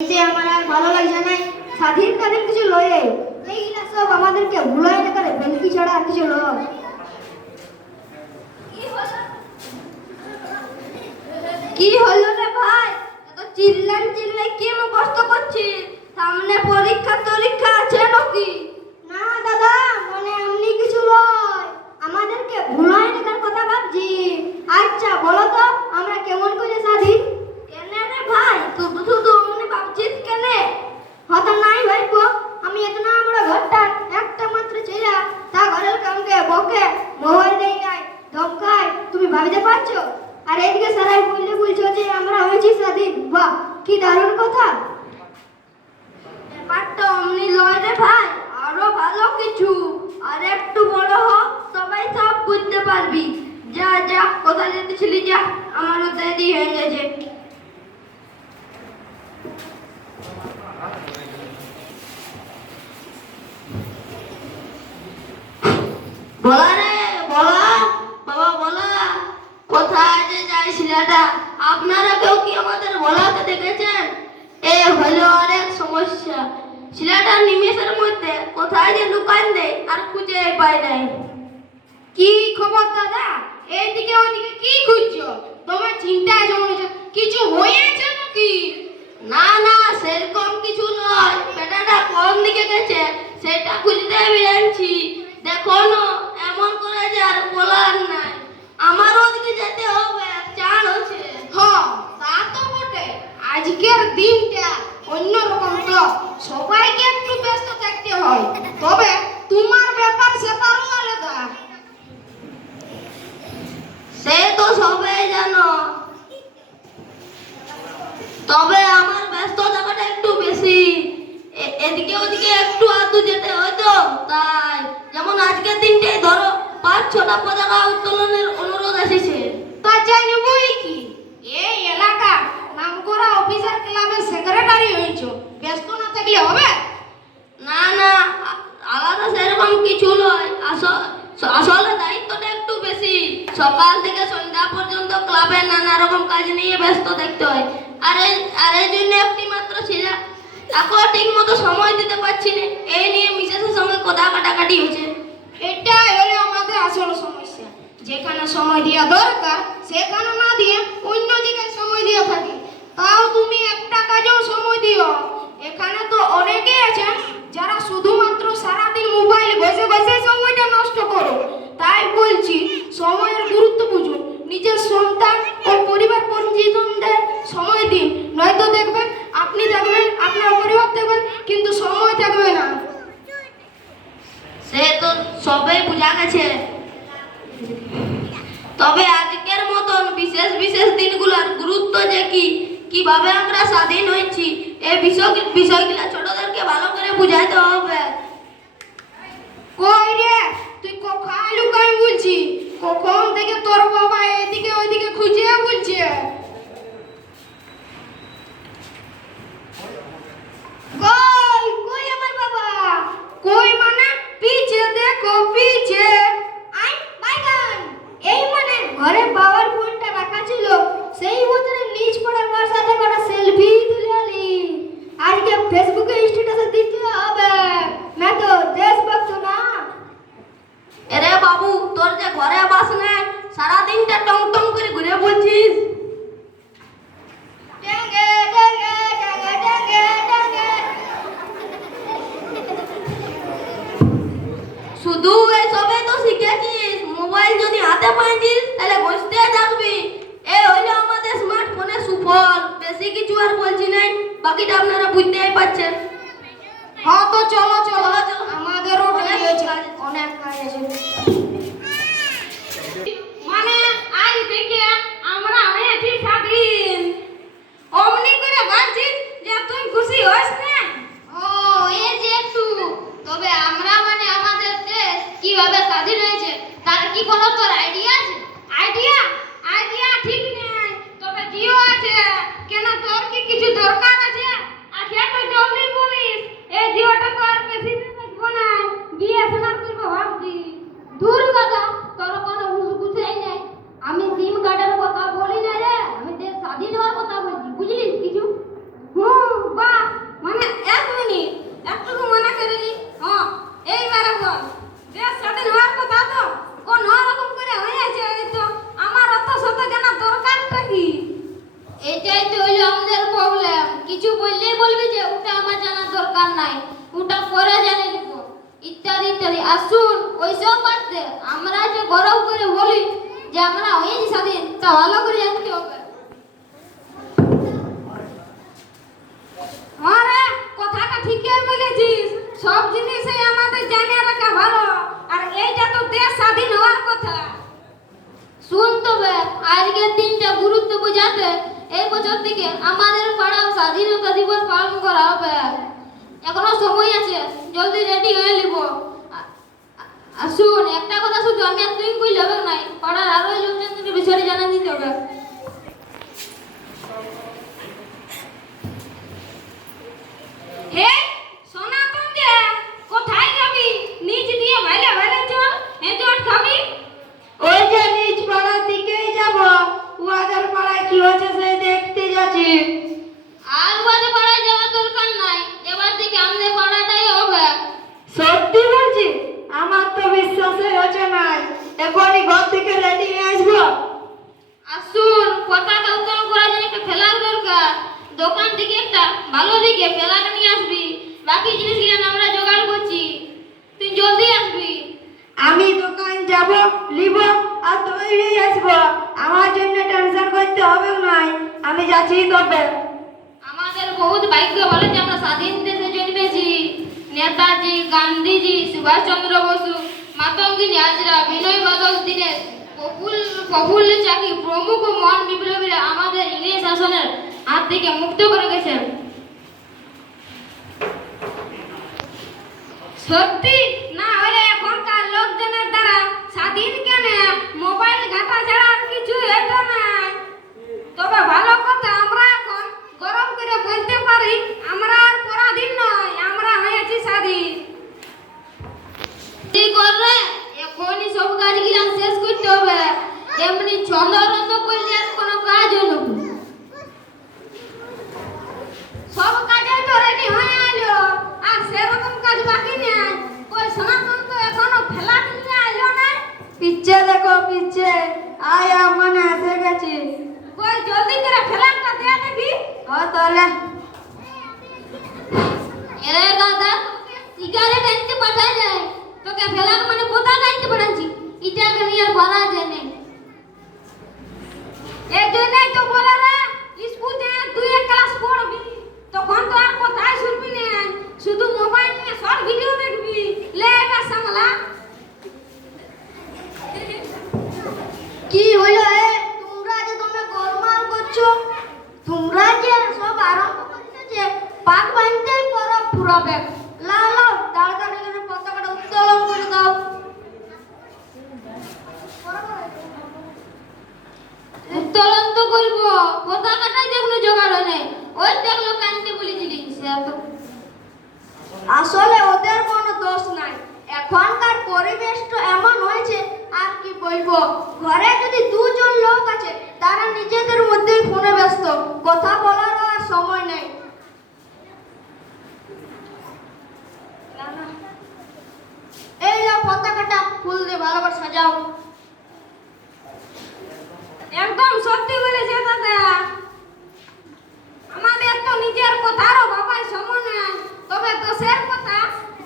যে আমার আর ভালো লাগছে না। স্বাধীন স্বাধীন কিছু লয়ে এইগুলা সব আমাদেরকে ভুলাই না করে বেলকি ছাড়া আর কিছু লয়। কি হলো রে ভাই, এত চিল্লাই কি মুখস্থ করছিস? সামনে পরীক্ষা আছে নাকি? না দাদা, মানে এমনি কিছু লয়, আমাদেরকে ভুলাই রাখার কথা ভাবছি। আচ্ছা বলো তো, আমরা কেমন করে স্বাধীন? কেন রে ভাই, শুধু শুধু মনে ভাবছিস কেন? হতা নাই ভাইপো, আমি এত না বড় ঘরটা একটা মাত্র ছেলে, তা ঘরের কামকে বকে মোবাইল দেই নাই ধমকায়, তুমি ভাবিতে পারছো? আর এদিকে সারাই বলছো যে আমরা হয়েছি স্বাধীন। বাহ, কি দারুণ কথা। ব্যাপারটা অমনি লয় রে ভাই, আরো ভালো কিছু। আর একটু বড় হ, সবাই সব বুঝতে পারবি। যা যা, কোথায় যেতেছিলি যা, আমারও দেরি হয়ে গেছে। বলা রে বলা, বাবা বলা, কোথায় যে যায় ছেলেটা? আপনারা কেউ কি আমাদের বলাকে দেখেছেন? এ হলো অনেক সমস্যা। ছেলেটা নিমেষের মধ্যে কোথায় যে লুকান দেয় আর খুঁজে পায় নাই। কি খবর দাদা? এইদিকে ওইদিকে কি খুঁজছো? তোমার চিন্তায় জমেছে, কিছু হয়েছে নাকি? না না, সেরকম কিছু নয়, বেটাটা কোন দিকে গেছে সেটা খুঁজতে বেরিয়েছি। দেখো না, এমন করে যে আর বলার নাই, আমার ওদিকে যেতে হবে, চান আছে। হ্যাঁ তা তো বটে, আজকের দিনটা অন্যরকম, তো সবাইকে একটু ব্যস্ত থাকতে হয়। তবে তোমার ব্যাপার সেটারও আলাদা, সে তো সবাই জানো। তবে আমার ব্যস্ত থাকাটা একটু বেশি, এদিকে ওদিকে একটু আধটু যেতে হয় তো তাই। যেমন আজকের দিনটাই ধরো 5-6টা পতাকা উত্তোলনের অনুরোধ এসেছে। তা জানি বই কি, এই এলাকা নামকরা অফিসার ক্লাবের সেক্রেটারি হয়েছো, ব্যস্ত না থাকলে হবে? না না, আলাদা সেরকম কিছু নয়, আসলে দায়িত্বটা একটু বেশি। সকাল থেকে সন্ধ্যা পর্যন্ত ক্লাবের নানা রকম কাজ নিয়ে ব্যস্ত থাকতে হয়। আর এই জন্য একটি মাত্র ছেলে, তাকেও ঠিক মতো সময় দিতে পারছি না। এই নিয়ে মিসেসের সঙ্গে কথা কাটাকাটি হচ্ছে। এটাই হলো আমাদের আসল সমস্যা, যেখানে সময় দেওয়া দরকার সেখানে না দিয়ে অন্য জায়গায় সময় দিয়ে থাকি। তাও তুমি একটা কাজেও সময় দিও। এখানে তো অনেকেই আছেন যারা শুধুমাত্র সারাদিন মোবাইল বসে বসে সময়টা নষ্ট করো। তাই বলছি, সময়ের গুরুত্ব বুঝুন, নিজের সন্তান ও পরিবার পরিজনদের সময় দিন। নয়তো দেখবেন আপনি থাকবেন, আপনার পরিবার থাকবেন, কিন্তু সময় থাকবে না। সে তো সবাই বোঝা গেছে, তবে আজকের মতন বিশেষ বিশেষ দিনগুলোর গুরুত্ব যে কিভাবে আমরা স্বাধীন হয়েছি, এই বিষয়গুলো ছোটদেরকে ভালো করে বুঝাইতে হবে। কই রে, তুই কোথায় লুকাই বলছি? কখন থেকে তোর বাবা এদিকে ওইদিকে খুঁজে বলছে। কই কই আমার বাবা? কই মানে পিছে দেখো, পিছে। আই বাইগান, এই মানে ঘরে বাবার ফোনটা রাখা ছিল, সেই ভিতরে নিজ পড়ে ওর সাথে কটা সেলফি তুলে আলি। আজকে ফেসবুকে স্ট্যাটাসে দিতে হবে, না তো দেশভক্ত না। এরে বাবু, তোর যে ঘরে বাস না, সারা দিনটা টং টং করে ঘুরে বলছিস। ডেঙ্গে ডেঙ্গে ডেঙ্গে ডেঙ্গে ডেঙ্গে, শুধু এসবে তো শিখেছিস। মোবাইল যদি হাতে পাইছিস তাহলে বসতে থাকবি। এই হইলো আমাদের স্মার্টফোনের সুফল। বেশি কিছু আর বলছি নাই, বাকিটা আপনারা বুঝতেই পারছেন। হ্যাঁ তো চলো চলো, আমাদেরও অনেক কাজ আছে। মানে আজ থেকে আমরা হয়েছি স্বাধীন, অমনি করে ভাবছিস যে তুই খুশি হস না? ও এই যে একটু, তবে আমরা মানে আমাদের দেশ কিভাবে স্বাধীন হয়েছে তার কি কোনো তোর আইডিয়া আছে? আইডিয়া ঠিক নেই, তবে জিও আছে। কেন, তোর কি কিছু দরকার আছে? আছে তো জলদি বলিস। এই জিওটা তো আর বেশি দিন থাকবো না, বিএসএনএল করবো ভাবছি। দুর্গা নাই, ওটা পরে জানি নিব, ইত্যাদি ইত্যাদি। আসুন ওইসব বাদ দে, আমরা যে গর্ব করে বলি যে আমরা হয়েছি স্বাধীন, তা ভালো করে জানতে হবে। আরে কথাটা ঠিকই বলেছিস, সব জিনিসই আমাদের জানিয়ে রাখা ভালো, আর এইটা তো দেশ স্বাধীন হওয়ার কথা। শুন তবে, আজকের দিনটা গুরুত্ব বোঝাতে এই বছর থেকে আমাদের পাড়াও স্বাধীনতা দিবস পালন করা হবে। এখনো সময় আছে, জলদি রেডি হয়ে নিব। আসুন, একটা কথা শুধু আমি আর তুই কইলে হবে নাই, পাড়ার আরো লোকজনকে বিষয়টা জানা দিতে হবে। হে সনাতন, যে কোথায় যাবি? নিচ দিয়ে ভাইলে ভাইলে চল, হে জট খাবি। ওই যে নিজ পাড়ার দিকেই যাব, উহাদের পাড়ায় কি হচ্ছে সেই দেখতে যাচ্ছি। আর বাজে পাড়ায় যাওয়ার দরকার নাই, এবার থেকে আমাদের পাড়াটাই হবে। সত্যি বলছি? আমার তো বিশ্বাসই হচ্ছে না। এখনই ঘর থেকে রেডি হয়ে আসবো। আসুন, পতাকা উত্তোলন করার জন্য একটা ফেলার দরকার, দোকান থেকে একটা ভালো দিকে ফেলাটা নিয়ে আসবি, বাকি জিনিসগুলো আমরা জোগাড় করছি, তুই জলদি আসবি। আমি দোকান যাব, নিব আর তৈরি আসবো। আমার জন্য টেনশন করতে হবে না, আমি যাচ্ছি তবে। আমাদের বহুত ভাগ্য ভালো যে আমরা স্বাধীন দেশে জন্মেছি। নেতাজি, গান্ধীজি, সুভাষচন্দ্র বসু, মাতঙ্গিনী হাজরা, বিনয় বাদল দীনেশ, প্রফুল্ল চাকি প্রমুখ মহান বিপ্লবীরা আমাদের ইংরেজ শাসনের হাত থেকে মুক্ত করে গেছেন। সত্যি না হলে এখনকার লোকজনের দ্বারা স্বাধীন কেন মোবাইল ঘাটা ছাড়া আর কিছু হতো না। তবে ভালো কথা, আমরা এখন গরম করে বলতে পারি আমরা আর পরাধীন নয়, আমরা হয়েছি স্বাধীন। কি করবে? এখনই সব কাজগুলো শেষ করতে হবে, এমনি ছন্দরত করলে আর কোনো কাজ হলো না। সব কাজে তো রেডি হয়ে আইলো, আর সেরকম কাজ বাকি নেই। ওই সনাতন তো এখনো ফেলা নিয়ে আইলো না। পিচ্ছে দেখো পিচ্ছে, আয়া মনে এসে গেছি। ওই জলদি করে ফেলাটা দিয়ে দেখি। তাহলে এরে দাদা, তোকে সিগারেট আনতে পাঠায় যায়, তোকে ফেলার মানে কোথায় আনতে পাঠাচ্ছি, এটাকে নিয়ে আর বলা যায় না। এই জন্যই তো বলে রে, স্কুল যে তুই এক ক্লাস পড়বি তখন তো আর কোথায় শুনবি না, শুধু মোবাইল নিয়ে শর্ট ভিডিও দেখবি। লে এবার সামলা। কি হইলো তোমরা যে তুমি গোলমাল করছো? তোমরা যে সব আরম্ভ করছো যে পাক বাঁধতেই পরব ফুরাবে। লাও লাও তাড়াতাড়ি করে পতাকাটা উত্তোলন করে দাও। উত্তোলন তো করবো, পতাকাটাই যেগুলো জোগাড় হয় নাই, ওই দেখলো কানতে বলেছিলি সে তো। আসলে ওদের কোনো দোষ নাই, এখনকার পরিবেশটা এমন হয়েছে আর কি বলবো। ঘরে যদি দুজন লোক আছে, তারা নিজেদের মধ্যেই ফোনে ব্যস্ত, কথা বলার আর সময় নেই। এই নাও পতাকাটা, ফুল দিয়ে ভালো করে সাজাও। একদম সত্যি বলেছে দাদা, আমাদের তো নিজের কথারও বাবাই সময় নেই, তবে দেশের কথা,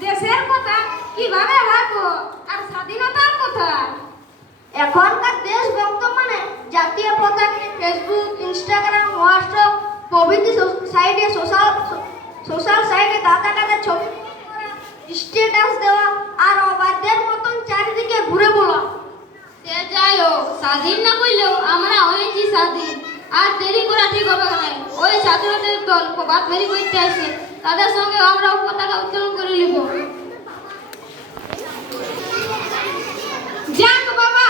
দেশের কথা কিভাবে ভাববো, আর স্বাধীনতার কথা। এখনকার দেশ বর্তমানে জাতীয় পতাকা ফেসবুক, ইনস্টাগ্রাম, হোয়াটসঅ্যাপ প্রভৃতি সাইটে সোশ্যাল সাইটে দাদা ছবি স্ট্যাটাস দেওয়া আর অবাধ্যের মতন চারিদিকে ঘুরে বলা। সে যাই হোক, স্বাধীন না করলেও আমরা হয়েছি স্বাধীন, আর দেরি করা ঠিক হবে না। ওই ছাত্রদের দল বাদ বেরি করতে আসে, তাদের সঙ্গে আমরা পতাকা উত্তোলন করে নিব। যাক বাবা,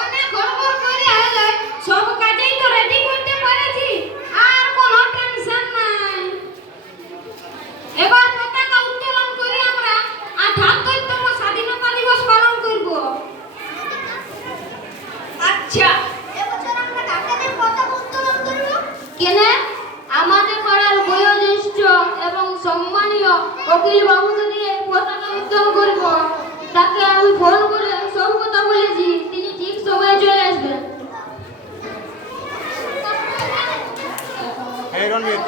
অনেক গড়বড় করে আইলে সব কাজেই তো রেডি করতে পেরেছি, আর কোনো টেনশন নাই। এবার পতাকা উত্তোলন করে আমরা ৭৮তম স্বাধীনতা দিবস পালন করব। আচ্ছা, এবছর আমরা কাকে পতাকা উত্তোলন করব? কেন? আমাদের পাড়ার বয়োজ্যেষ্ঠ এবং সম্মানীয় উকিল বাবুকে দিয়ে পতাকা উত্তোলন করব। তাকে আমি ফোন করে সব কথা বলেছি, তিনি ঠিক সময়ে চলে আসবেন। Hey, Ronbir.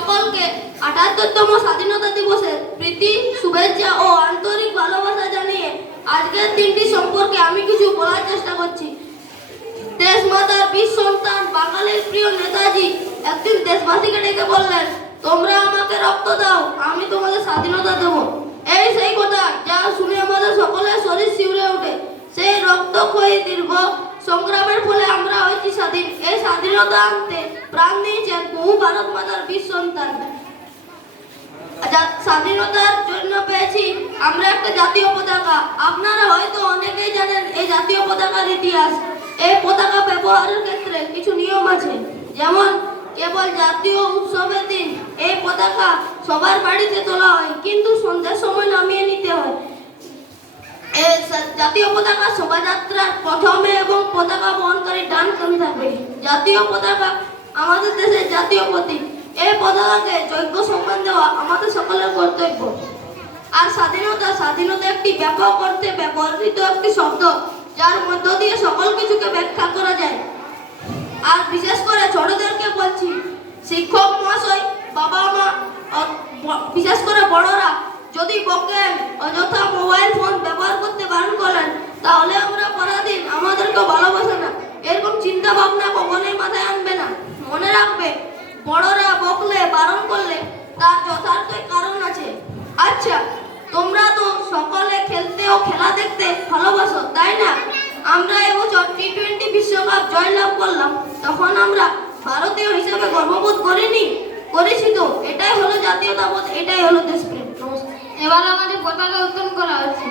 সকলকে ৭৮তম স্বাধীনতা দিবসের প্রীতি, শুভেচ্ছা ও আন্তরিক ভালোবাসা জানিয়ে আজকের দিনটি সম্পর্কে আমি কিছু বলার চেষ্টা করছি। দেশমাতার বীর সন্তান বাঙালির প্রিয় নেতাজি একদিন দেশবাসীকে ডেকে বললেন, তোমরা আমাকে রক্ত দাও, আমি তোমাদের স্বাধীনতা দেব। এই সেই কথা যা শুনে আমাদের সকলের শরীর শিউরে ওঠে। সেই রক্তক্ষয়ী দীর্ঘ সংগ্রামের ফলে আমরা হয়েছি স্বাধীন। এই স্বাধীনতা আনতে প্রাণ দিয়েছেন বহু ভারত মাতার বীর সন্তান। স্বাধীনতার জন্য পেয়েছি আমরা একটা জাতীয় পতাকা। আপনারা হয়তো অনেকেই জানেন এই জাতীয় পতাকার ইতিহাস। এই পতাকা ব্যবহারের ক্ষেত্রে কিছু নিয়ম আছে, যেমন কেবল জাতীয় উৎসবের দিন এই পতাকা সবার বাড়িতে তোলা হয়, কিন্তু সন্ধ্যার সময় নামিয়ে নিতে হয়। এই জাতীয় পতাকা শোভাযাত্রার প্রথমে এবং পতাকা বহনকারী ডান কাঁধে থাকবে। জাতীয় পতাকা আমাদের দেশের জাতীয় প্রতীক। এই পতাকাকে যোগ্য সম্মান দেওয়া আমাদের সকলের কর্তব্য। আর স্বাধীনতা একটি ব্যাপক অর্থে ব্যবহৃত একটি শব্দ, যার মধ্য দিয়ে সকল কিছুকে ব্যাখ্যা করা যায়। আর বিশেষ করে ছোটদেরকে বলছি, শিক্ষক মহাশয়, বাবা মা, বিশেষ করে বড়রা যদি বকেন, অযথা মোবাইল ফোন ব্যবহার করতে বারণ করেন, তাহলে আমরা পরাধীন, আমাদেরকে ভালোবাসে না, এরকম চিন্তা ভাবনা কখনোই মাথায় আনবে না। মনে রাখবে, বড়রা বকলে, বারণ করলে তার যথার্থ কারণ আছে। আচ্ছা, তোমরা তো সকলে খেলতে ও খেলা দেখতে ভালোবাসো, তাই না? আমরা এবছর টি-20 বিশ্বকাপ জয়লাভ করলাম, তখন আমরা ভারতীয় হিসেবে গর্ববোধ করিনি? করেছি তো। এটাই হলো জাতীয়তাবোধ, এটাই হলো দেশপ্রেম। নমস্কার। এবার আমাদের পতাকা উত্তোলন করা হচ্ছে।